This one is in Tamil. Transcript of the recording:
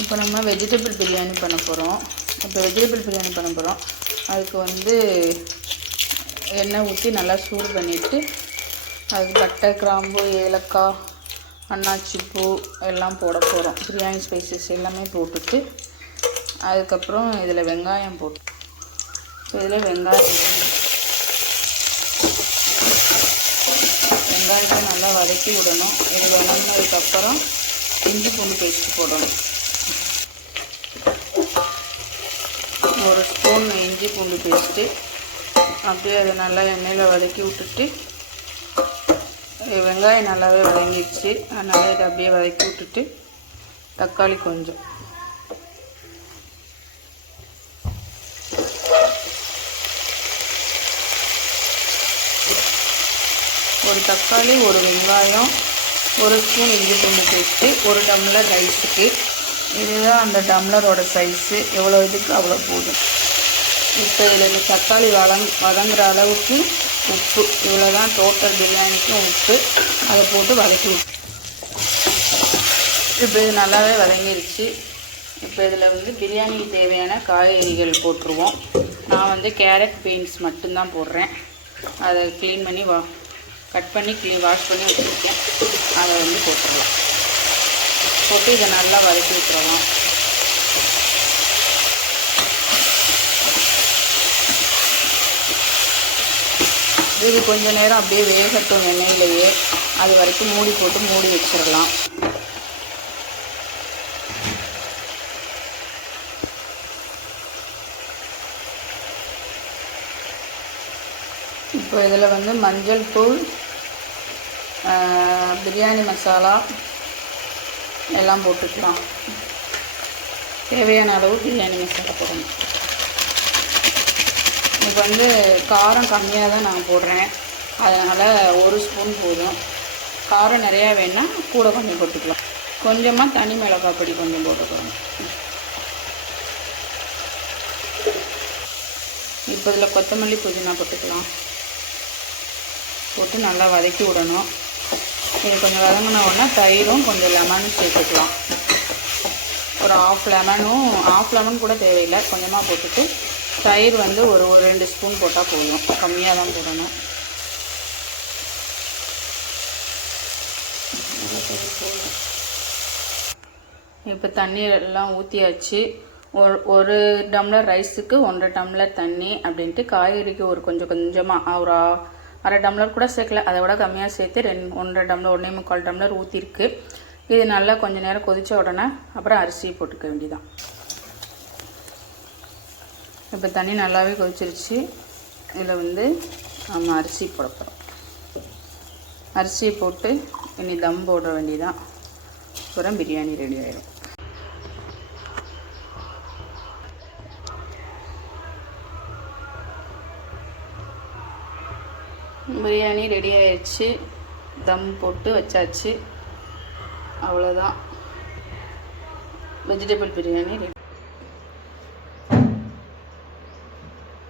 இப்போ நம்ம வெஜிடபிள் பிரியாணி பண்ண போகிறோம் இப்போ வெஜிடபிள் பிரியாணி பண்ண போகிறோம் அதுக்கு வந்து எண்ணெய் ஊற்றி நல்லா சூடு பண்ணிவிட்டு அதுக்கு பட்டை கிராம்பு ஏலக்காய் அன்னாச்சி பூ எல்லாம் போட போகிறோம் பிரியாணி ஸ்பைசஸ் எல்லாமே போட்டுட்டு அதுக்கப்புறம் இதில் வெங்காயம் போட்டு இதில் வெங்காயம் வெங்காயத்தை நல்லா வதக்கி விடணும். இது வதங்கினதுக்கப்புறம் இஞ்சி பூண்டு பேஸ்ட் போடணும். ஒரு ஸ்பூன் இஞ்சி பூண்டு பேஸ்ட்டு. அப்படியே அதை நல்லா எண்ணெயில் வதக்கி விட்டுட்டு வெங்காயம் நல்லாவே வதங்கிடுச்சு. அதனால் இதை அப்படியே வதக்கி விட்டுட்டு தக்காளி கொஞ்சம். ஒரு தக்காளி ஒரு வெங்காயம் ஒரு ஸ்பூன் இஞ்சி பூண்டு பேஸ்ட்டு ஒரு டம்ளர் ரைஸுக்கு இதுதான் அந்த டம்ளரோட சைஸு எவ்வளோ இதுக்கு அவ்வளோ போதும். இப்போ இதில் இந்த தக்காளி வதங் வதங்குற அளவுக்கு உப்பு. இவ்வளோ தான் டோட்டல் பிரியாணிக்கும் உப்பு. அதை போட்டு வதக்கி விட்டு. இப்போ இது நல்லாவே வதங்கிருச்சு. இப்போ இதில் வந்து பிரியாணிக்கு தேவையான காய்கறிகள் போட்டுருவோம். நான் வந்து கேரட் பீன்ஸ் மட்டும்தான் போடுறேன். அதை க்ளீன் பண்ணி வா கட் பண்ணி க்ளீன் வாஷ் பண்ணி வச்சுருக்கேன். அதை வந்து போட்டுடலாம். போட்டு இதை நல்லா வதக்கி விட்டுறலாம். இது கொஞ்ச நேரம் அப்படியே வேகட்டும் எண்ணெயிலேயே. அது வரைக்கும் மூடி போட்டு மூடி வச்சிடலாம். இப்போ இதில் வந்து மஞ்சள் தூள் பிரியாணி மசாலா எல்லாம் போட்டுக்கலாம். தேவையான அளவு பிரியாணி மசாலா போடணும். இப்போ வந்து காரம் கம்மியாக தான் நான் போடுறேன். அதனால் ஒரு ஸ்பூன் போதும். காரம் நிறையா வேணால் கூட கொஞ்சம் போட்டுக்கலாம். கொஞ்சமாக தனி மிளகாய் பொடி கொஞ்சம் போட்டுக்கலாம். இப்போ இதில் கொத்தமல்லி புதினா போட்டுக்கலாம். போட்டு நல்லா வதக்கி விடணும். இது கொஞ்சம் வதங்கின உடனே தயிரும் கொஞ்சம் லெமனும் சேர்த்துக்கலாம். ஒரு ஆஃப் லெமனும் ஆஃப் லெமன் கூட தேவையில்லை. கொஞ்சமாக போட்டுட்டு தயிர் வந்து ஒரு ஒரு ரெண்டு ஸ்பூன் போட்டால் போதும். கம்மியாக தான் போடணும். இப்போ தண்ணீர் எல்லாம் ஊற்றியாச்சு ஒரு ஒரு டம்ளர் ரைஸுக்கு ஒன்றரை டம்ளர் தண்ணி அப்படின்ட்டு காய்கறிக்கு ஒரு கொஞ்சம் கொஞ்சமாக ஒரு அரை டம்ளர் கூட சேர்க்கல. அதை விட கம்மியாக சேர்த்து ரெண்டு ஒன்றரை டம்ளர் ஒன்றே முக்கால் டம்ளர் ஊற்றிருக்கு இது நல்லா கொஞ்ச நேரம் கொதித்த உடனே அப்புறம் அரிசியை போட்டுக்க வேண்டியதான் இப்போ தண்ணி நல்லாவே கொதிச்சிருச்சு. இதில் வந்து நம்ம அரிசி போட போகிறோம் அரிசியை போட்டு இனி தம் போட வேண்டியதான் அப்புறம் பிரியாணி ரெடி ஆயிடும் பிரியாணி ரெடி ஆயிடுச்சு. தம் போட்டு வச்சாச்சு. அவ்வளோதான் வெஜிடபிள் பிரியாணி ரெடி